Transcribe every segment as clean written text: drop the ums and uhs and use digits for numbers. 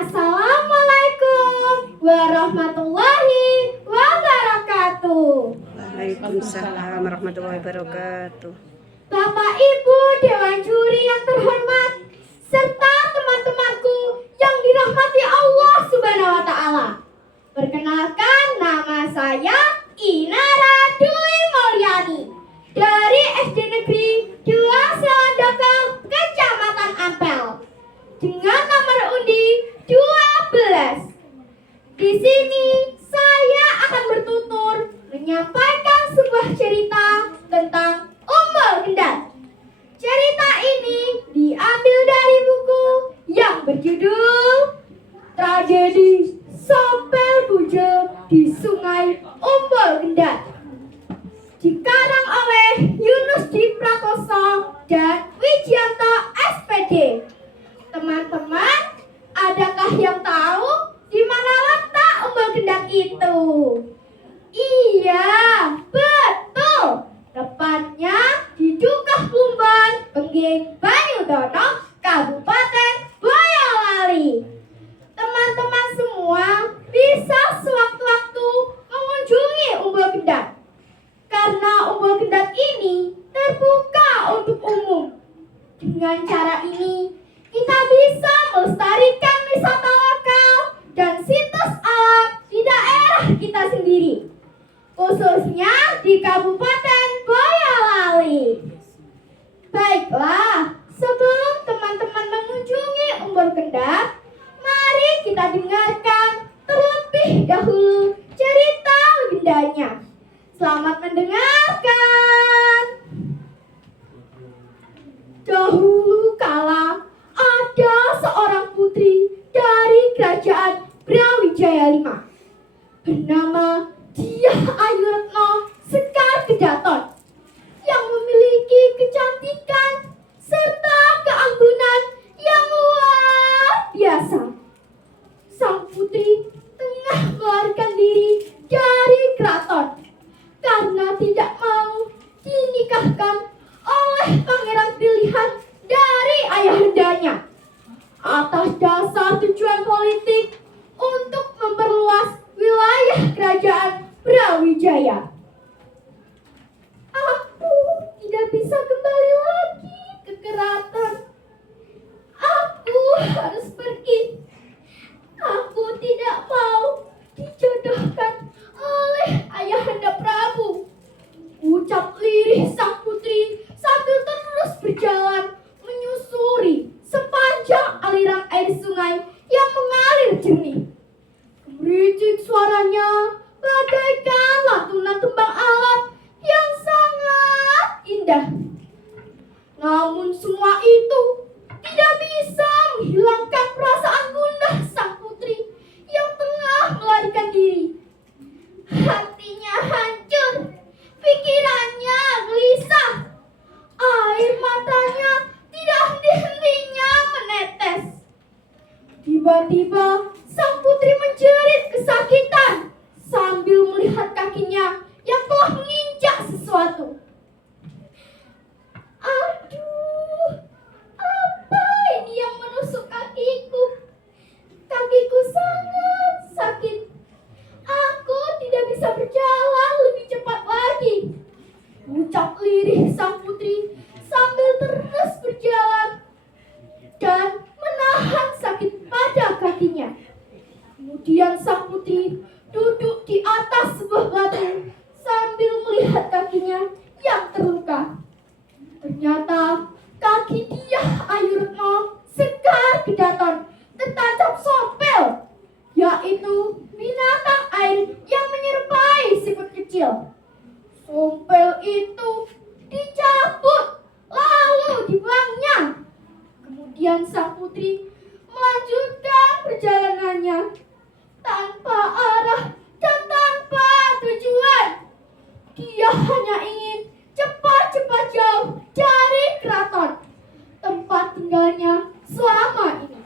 Assalamualaikum warahmatullahi wabarakatuh. Waalaikumsalam warahmatullahi wabarakatuh. Bapak Ibu Dewan Juri yang terhormat, serta teman-temanku yang dirahmati Allah Subhanahu wa Ta'ala. Perkenalkan, nama saya Inara Dwi Mulyani dari SD Negeri 2 Selondoko, Kecamatan Ampel, dengan nomor undi 12. Di sini saya akan bertutur menyampaikan sebuah cerita tentang Umbul Gendat. Cerita ini diambil dari buku yang berjudul Tragedi Sopel Bujo di Sungai Umbul Gendat, dikarang oleh Yunus Di Prakoso dan Wijianto SPD. Teman-teman, adakah yang tahu di mana letak Umbul Gendat itu? Iya, betul. Tepatnya di Dukah Plumban, Pengging, Banyudono, Kabupaten Boyolali. Teman-teman semua bisa sewaktu-waktu mengunjungi Umbul Gendat, karena Umbul Gendat ini terbuka untuk umum. Dengan cara ini, kita bisa melestarikan wisata lokal dan situs alam di daerah kita sendiri, khususnya di Kabupaten Boyolali. Baiklah, sebelum teman-teman mengunjungi Umbul Gendat, mari kita dengarkan terlebih dahulu cerita legendanya. Selamat mendengarkan. Dahulu kala ada seorang putri dari kerajaan Brawijaya V, bernama Dyah Ayu Retno Sekar Kedaton, yang memiliki kecantikan serta keanggunan yang luar biasa. Sang putri tengah melarikan diri dari keraton karena tidak mau dinikahkan oleh pangeran pilihan dari ayahandanya, atas dasar tujuan politik untuk memperluas wilayah kerajaan Brawijaya. Aku tidak bisa kembali lagi ke keraton. Aku harus pergi. Aku tidak mau dijodohkan oleh ayahanda Prabu, ucap lirih sang putri sambil terus berjalan menyusuri sepanjang aliran air sungai yang mengalir jernih. Gemericik suaranya bagaikan lantunan tembang alam yang sangat indah. Namun semua itu tidak bisa menghilangkan perasaan gundah sang putri yang tengah melarikan diri. Hatinya hancur, pikirannya gelisah, air matanya tidak henti-hentinya menetes. Tiba-tiba sang putri menjerit kesakitan sambil melihat kakinya yang telah menginjak sesuatu. Aduh, apa ini yang menusuk kakiku? Kakiku sangat sakit. Aku tidak bisa berjalan lebih cepat lagi, ucap lirih sang putri sambil terus berjalan dan menahan sakit pada kakinya. Kemudian sang putri duduk di atas sebuah batu sambil melihat kakinya yang terluka. Ternyata kaki Dyah Ayu Retno Sekar Kedaton tertancap sopel, yaitu binatang air yang menyerupai siput kecil. Sopel itu dicabut lalu dibuangnya. Kemudian sang putri melanjutkan perjalanannya tanpa arah dan tanpa tujuan. Dia hanya ingin cepat-cepat jauh dari keraton, tempat tinggalnya selama ini.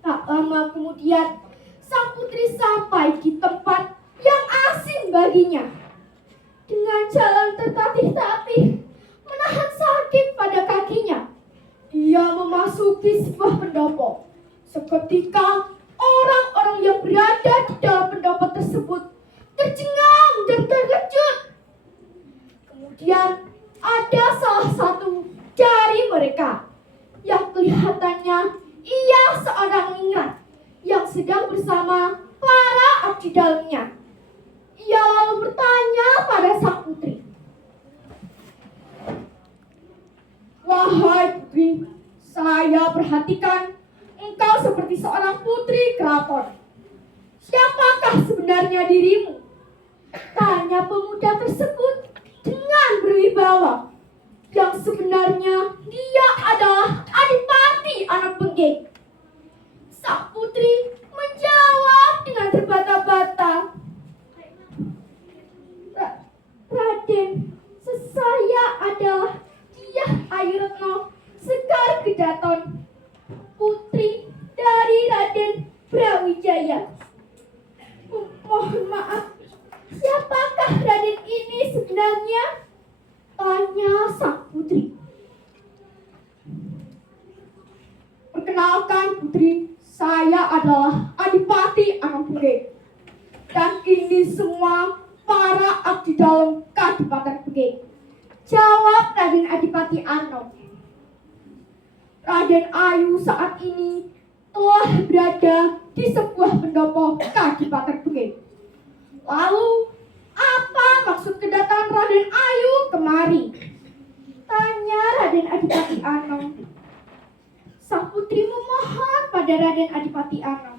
Tak lama kemudian, sang putri sampai di tempat yang asing baginya. Dengan jalan tertatih-tatih, menahan sakit pada kakinya, dia memasuki sebuah pendopo. Seketika orang-orang yang berada di dalam pendopo tersebut tercengang dan terkejut. Kemudian ada salah satu dari mereka yang kelihatannya ia seorang ningrat yang sedang bersama para abdi dalamnya. Ia lalu bertanya pada sang putri, "Wahai putri, saya perhatikan engkau seperti seorang putri keraton. Siapakah sebenarnya dirimu?" Tanya pemuda tersebut dengan berwibawa. Yang sebenarnya dia adalah Adipati Anangpengging. Sang putri menjawab dengan terbata-bata, "Raden, saya adalah Dyah Ayu Retno Sekar Kedaton, putri dari Raden Brawijaya." "Mohon maaf, siapakah Raden ini sebenarnya?" tanya sang putri. "Perkenalkan putri, saya adalah Adipati Anangpengging. Dan ini semua para abdi dalam Kadipaten Pengging," jawab Raden Adipati Anom. Raden Ayu saat ini telah berada di sebuah pendopo Kadipaten Pengging. Lalu, apa maksud kedatangan Raden Ayu kemari? Tanya Raden Adipati Anom. Sang putri memohon pada Raden Adipati Anom.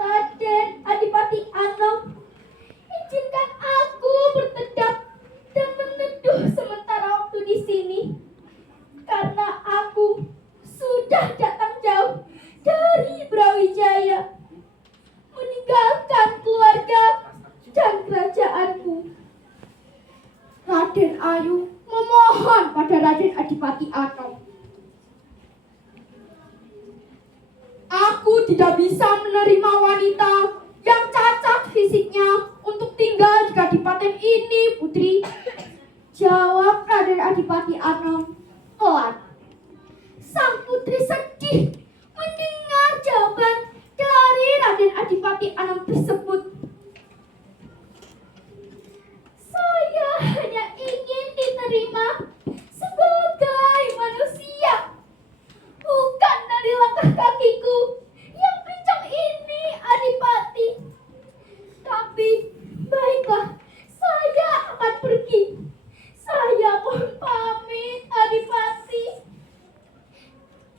"Raden Adipati Anom, izinkan aku bertedap dan meneduh sementara waktu di sini. Karena aku sudah datang jauh dari Brawijaya, meninggalkan keluarga dan kerajaanku." Raden Ayu memohon pada Raden Adipati Anom. "Aku tidak bisa menerima wanita yang cacat fisiknya untuk tinggal di kadipaten ini, putri," jawab Raden Adipati Anom pelan. Sang putri sedih mendengar jawaban dari Raden Adipati Anom tersebut. "Saya hanya ingin diterima sebagai manusia, bukan dari langkah kakiku yang pincang ini, Adipati. Tapi baiklah, saya akan pergi. Saya mohon pamit, Adipati,"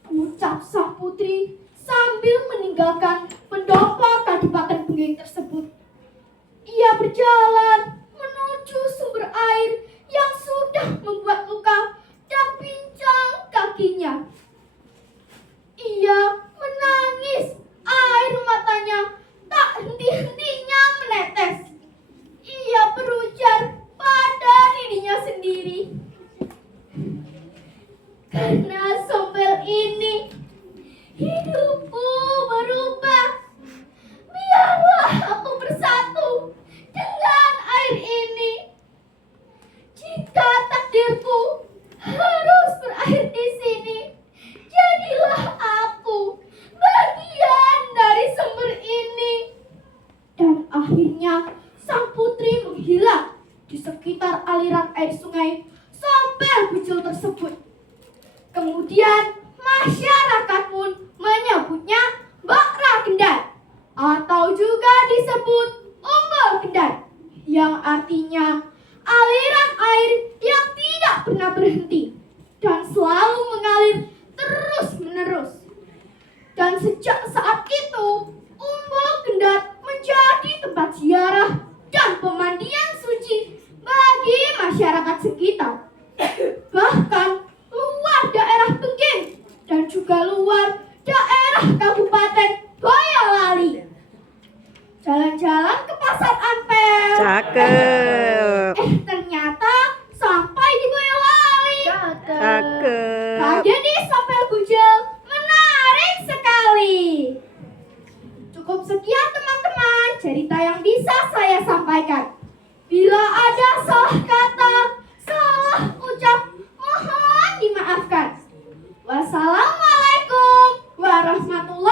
ucap sang putri sambil meninggalkan pendopo Kadipaten Pengging tersebut. Ia berjalan menuju sumber air yang sudah membuat luka dan pincang kakinya. Ia menangis, air matanya tak henti-hentinya menetes. Ia berujar pada dirinya sendiri, "Karena sompel ini, hidupku berubah. Biarlah aku bersatu dengan air ini. Jika takdirku harus berakhir di sini, jadilah aku bagian dari sumber ini." Dan akhirnya sang putri menghilang di sekitar aliran air sungai Sompel Bujul tersebut. Kemudian masyarakat pun menyebutnya Bakra Kendal, atau juga disebut Umbul Kendal, yang artinya aliran air yang tidak pernah berhenti dan selalu mengalir terus-menerus. Dan sejak saat itu, Umbul Kendal menjadi tempat ziarah dan pemandian suci bagi masyarakat sekitar. Bahkan luar daerah Pengging dan juga luar daerah Kabupaten Boyolali. Jalan-jalan ke Pasar Ampel. Cakep. Ternyata sampai di Boyolali. Cakep. Jadi Sompel Bujul menarik sekali. Cukup sekian teman-teman cerita yang bisa saya sampaikan. Bila ada salah kata, salah ucap, mohon dimaafkan. Wassalamualaikum warahmatullahi